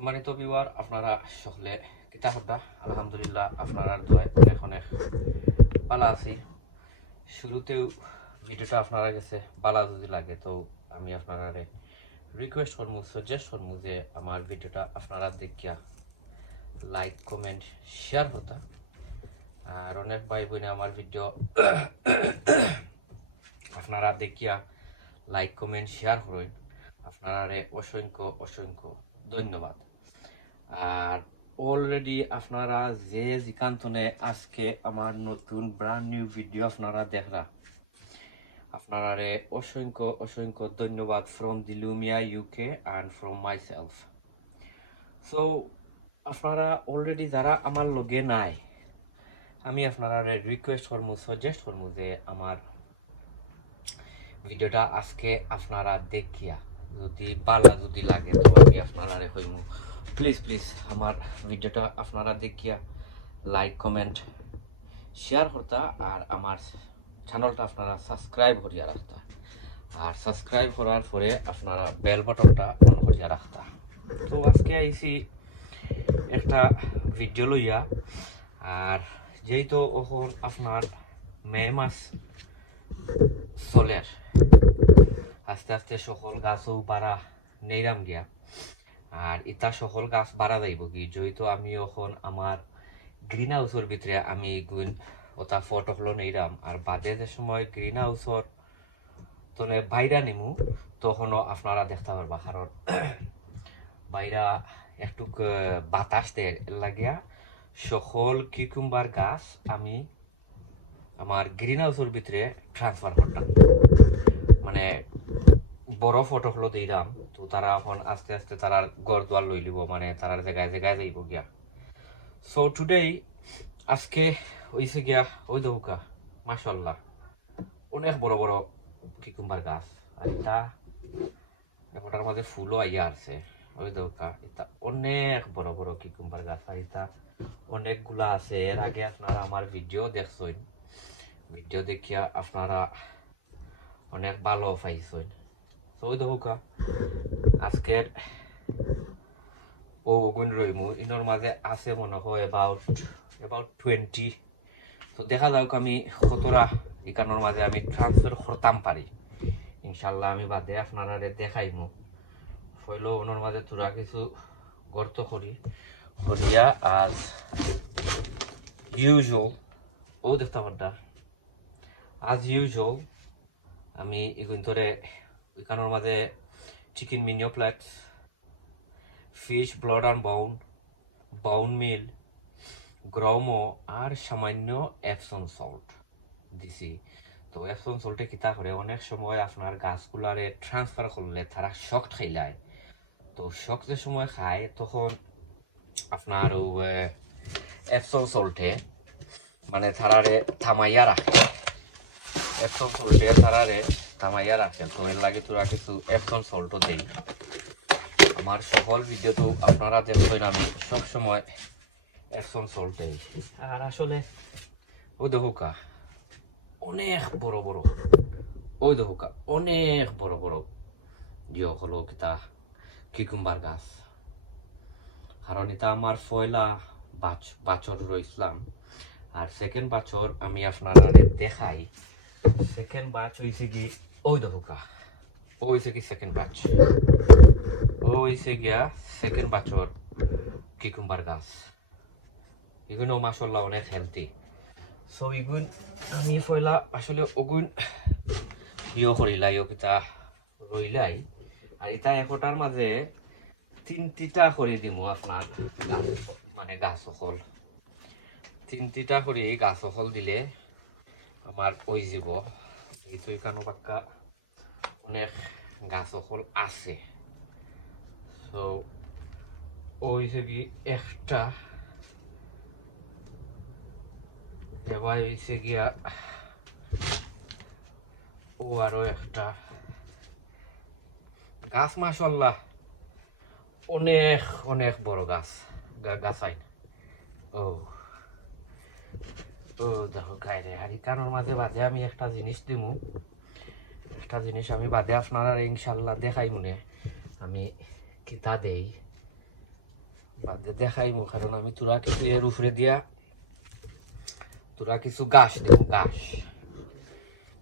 সম্মানিত ভিউয়ার, আপনারা সকলে কিতা হতা? আলহামদুলিল্লাহ আপনারা দোয়ায় অনেক অনেক ভালো আছি। শুরুতেও ভিডিওটা আপনারা কাছে ভালো যদি লাগে তো আমি আপনারা রিকোয়েস্ট করবো, সাজেস্ট করবো যে আমার ভিডিওটা আপনারা দেখিয়া লাইক কমেন্ট শেয়ার হতা। আর অনেক ভাই বোনে আমার ভিডিও আপনারা দেখিয়া লাইক কমেন্ট শেয়ার করেন, আপনারা অসংখ্য অসংখ্য ধন্যবাদ। আর অলরেডি আপনারা যে যেখানে আজকে আমার নতুন ব্র্যান্ড নিউ ভিডিও আপনারা দেখরা, আপনারা অসংখ্য অসংখ্য ধন্যবাদ from Dilumia UK and from myself. So আপনারা অলরেডি যারা আমার লগে নাই, আমি আপনারা রিকোয়েস্ট করবো, সাজেস্ট করবো যে আমার ভিডিওটা আজকে আপনারা দেখিয়া যদি ভালো যদি লাগে তো আমি আপনারা কইমু প্লিজ প্লিজ আমার ভিডিওটা আপনারা দেখিয়া লাইক কমেন্ট শেয়ার করতা আর আমার চ্যানেলটা আপনারা সাবস্ক্রাইব করিয়া রাখতা। আর সাবস্ক্রাইব করার পরে আপনারা বেল বাটনটা অন করিয়া রাখতা। তো আজকে আইছি একটা ভিডিও লইয়া। আর যেহেতু এখন আপনার মে মাস চলের, আস্তে আস্তে সকল গাছও বাড়া নেইরাম গিয়া। আর ইতা সকল গাছ বাড়া যাইব কি, যেহেতু আমি এখন আমার গ্রিন হাউসের ভিতরে আমি গুণ ওটা ফটো হলো নেইরাম। আর বাদে যে সময় গ্রিন হাউসর তলে বাইরা নিমু তখনও আপনারা দেখতে পারবা, কারণ বাইরা একটু বাতাস দেয় লাগিয়া সকল কিউকুম্বার গাছ আমি আমার গ্রিন হাউসের ভিতরে ট্রান্সফার করতাম, মানে বড় ফটো হলো দিলাম। তো তারা এখন আস্তে আস্তে তারা ঘর দুয়ার লই লিব, মানে তারা জায়গায় জায়গায় যাইব গিয়া। সো টুডে আজকে হইছে গিয়া ওই দৌকা মাশাআল্লাহ অনেক বড় বড় কিকুম্বার গাছ। আর এটা এটার মাঝে ফুলও আইয়া আছে। ওই দৌকা এটা অনেক বড় বড় কিকুম্বার গাছ। আর এটা অনেকগুলা আছে। এর আগে আপনারা আমার ভিডিও দেখছেন, ভিডিও দেখিয়া আপনারা অনেক ভালো পাইছেন। তো ওই দৌকা আজকের ও গুণ রইমু ইনোর মাঝে আছে মনে হয় about 20। তো দেখা যাক আমি কতটা ইকানোর মাঝে আমি ট্রান্সফার করতাম পারি। ইনশাল্লাহ আমি বাদে আপনারা দেখাইমু। হইলো ওনার মাঝে তোরা কিছু গর্ত করি করিয়া আজ ইউজুয়াল ও দেখতে পারতা আজ ইউজুয়াল আমি এগুন ধরে ইকানোর মাঝে chicken manure pellets, fish blood and bone meal, গ্রমো আর সামান্য এপসন সল্ট দিছি। তো এপসন সল্টে কিতা করে অনেক সময় আপনার গাছগুলারে ট্রান্সফার করলে তারা শক খাইলায়। তো শক যে সময় খায় তখন আপনার এপসন সল্টে মানে তারারে থামাইয়া রাখে, এপসন সল্টে তারারে থামাইয়া রাখে। তো এর লাগে তোরা কিছু এপসন সল্টও দেই। আমার সকল ভিডিও তো আপনারা দেখবেন আমি সবসময় এপসন সল্ট দেই। আর আসলে ওই দেখোকা অনেক বড় বড়, ওই দেখোকা অনেক বড় বড় ইয়ে হলো কিতা কিকুম্বার গাছ। কারণ এটা আমার পয়লা বাছর রইছিলাম। আর সেকেন্ড বাছর আমি আপনারা দেখাই। সেকেন্ড বাচ হয়েছে কি ওই দেখোকা, ও হয়েছে কি সেকেন্ড বাচ, ও হয়েছে গিয়া সেকেন্ড বাছর কিকুম্বার গাছ। এগুলো মাশাআল্লাহ অনেক হেলদি। সো এগুন আমি পয়লা আসলে ওগুন ইয়ে করিলাই ও কিতা রইলাই। আর এটা একটার মাঝে তিনটা করে দিমু আপনার গাছ, মানে গাছ সকল তিনটা করে গাছ সকল দিলে আমার ওই যাব। কিন্তু এখানে বাক্কা অনেক গাছ সকল আছে। সো ওই যে কি একটা এবার হয়েছে গিয়া ও আরো একটা গাছ মাশাআল্লাহ অনেক অনেক বড় গাছ গাছাই। ও ও দেখো গাইরে আর কানোর মাঝে বাদে আমি একটা জিনিস দিমু, একটা জিনিস আমি বাদে আপনারা ইনশাল্লাহ দেখাই মনে আমি কিতা দেই। বাদে দেখাইমু, কারণ আমি তোরা কিছু এর উপরে দিয়া তোরা কিছু গাছ দেব।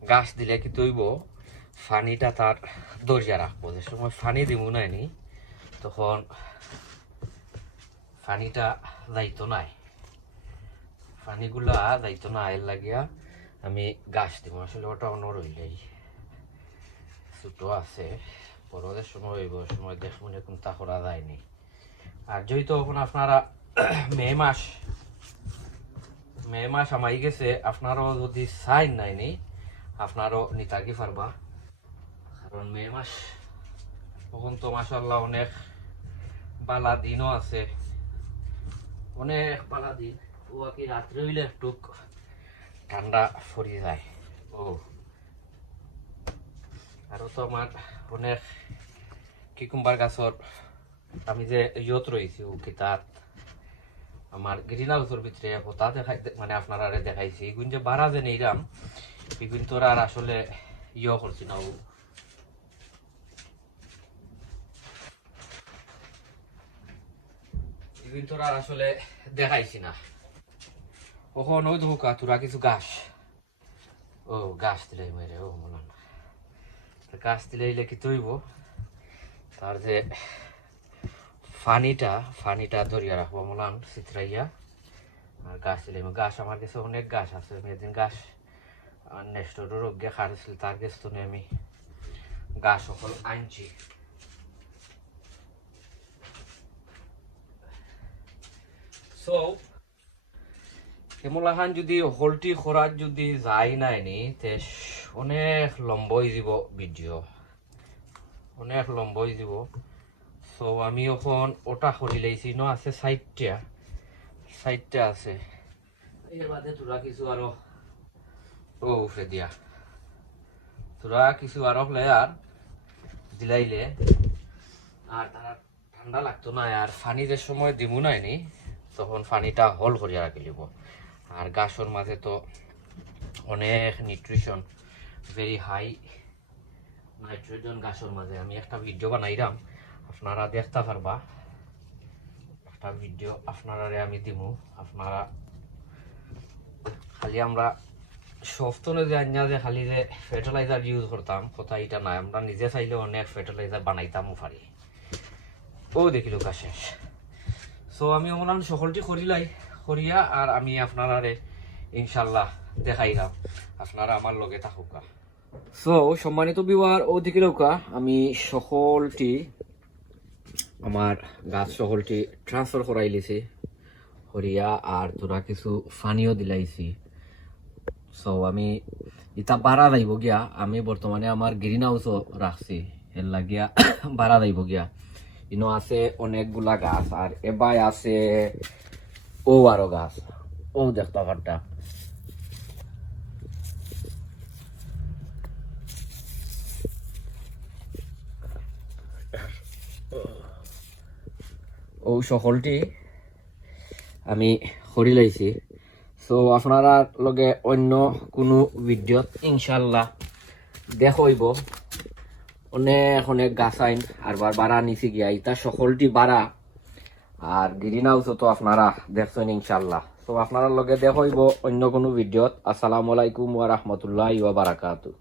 গাছ দিলে কি তৈব ফানিটা তার দরজা রাখবো। যে সময় ফানি দিব নাইনি তখন ফানিটা যাইতো নাই, ফানিগুলা যাইতো না। এর লাগিয়া আমি গাছ দিব। আসলে ওটা অন্য রইলেই ছোট আছে, বড়দের সময় হইব, সময় দেখবো এরকম তা করা যায়নি। আর যেহেতু এখন আপনারা মে মাস আমাই গেছে, আপনারও যদি সাইন নাইনি আপনারও নিতাকি পারবা। কারণ মে মাস তখন তো মাশাআল্লাহ অনেক বালা দিনও আছে, অনেক বালা দিন। ও কি রাত্রে হইলে একটু ঠান্ডা পড়ে যায়। ও আরো তো আমার অনেক কিকুম্বার গাছর আমি যে ইয়ত রয়েছি ও কিতাত আমার গ্রিন হাউসের ভিতরে হতা দেখাই, মানে আপনারা দেখাইছি এগুন যে বাড়া যে নেইরাম এগুন তোরা আর আসলে ইয়ে করছি না। এগুন তোরা আর আসলে দেখাইছি না। কখন ওই ধোকা তোরা কিছু গাছ, ও গাছ দিলে মেরে ও মনে না গাছ দিলে কি তৈব তার যে ফানিটা ধরিয়া রাখবো মলান চিত্রাইয়া। আর গাছ দিলে গাছ আমার কাছে অনেক গাছ আছে। মেদিন গাছ নেক্সট রোগে খাড়ছিল, তার কাছ তো আমি গাছ সকল আনছি। সো এমলাখান যদি হলটি খরাত যদি যাই নাইনি তে অনেক লম্বই যাব ভিডিও, অনেক লম্বই যাব। সো আমি এখন ওটা করি লাইছি ন আছে সাইডটা আছে। এর বাদে তোরা কিছু আরো ও উফরে দিয়া তোরা কিছু আরো লেয়ার দিলাইলে আর তারা ঠান্ডা লাগতো না। আর ফানিদের সময় দিমু নাইনি তখন ফানিটা হল করিয়া রাখি লিব। আর গাছর মাঝে তো অনেক নিউট্রিশন, ভেরি হাই নাইট্রোজেন গাছর মাঝে। আমি একটা ভিডিও বানাইলাম, আপনারা দেখতে পারবা। একটা ভিডিও আপনারা আমি দিমু। আপনারা খালি আমরা সফটনে যে আঞ্জা যে খালি যে ফার্টিলাইজার ইউজ করতাম কথা এটা নাই, আমরা নিজে চাইলে অনেক ফার্টিলাইজার বানাইতামও পারি। ও দেখিল কাজ শেষ। সো আমি অমলান সকলটি করিয়া আর আমি আপনারা ইনশাল্লাহ দেখাইলাম, আপনারা আমার লগে থাকুকা। সো সম্মানিত বিওয়ার ও দেখিলকা আমি সকলটি আমার গাছ সকলটি ট্রান্সফার করাই লিছি করিয়া। আর তোরা কিছু ফানিও দিলাইছি। সো আমি ইটা বাড়া যাইব গিয়া, আমি বর্তমানে আমার গ্রিন হাউসও রাখছি এর লাগিয়া বাড়া যাইব গিয়া। ইনো আছে অনেকগুলা গাছ আর এবার আছে ও আরো গাছ, ও দেখতে পারটা। ও সকলটি আমি করি লাইছি। সো আপনারা লগে অন্য কোনো ভিডিওত ইনশাল্লাহ দেখইব অনেক গাছ আইন আর বাড়া নিচে গিয়া ইটা সকলটি বাড়া। আর গ্রিন হাউসও তো আপনারা দেখছেন ইনশাল্লাহ। তো আপনারা লগে দেখইব অন্য কোনো ভিডিওত। আসসালামু আলাইকুম ওয়া রাহমাতুল্লাহি ওয়া বারাকাতুহু।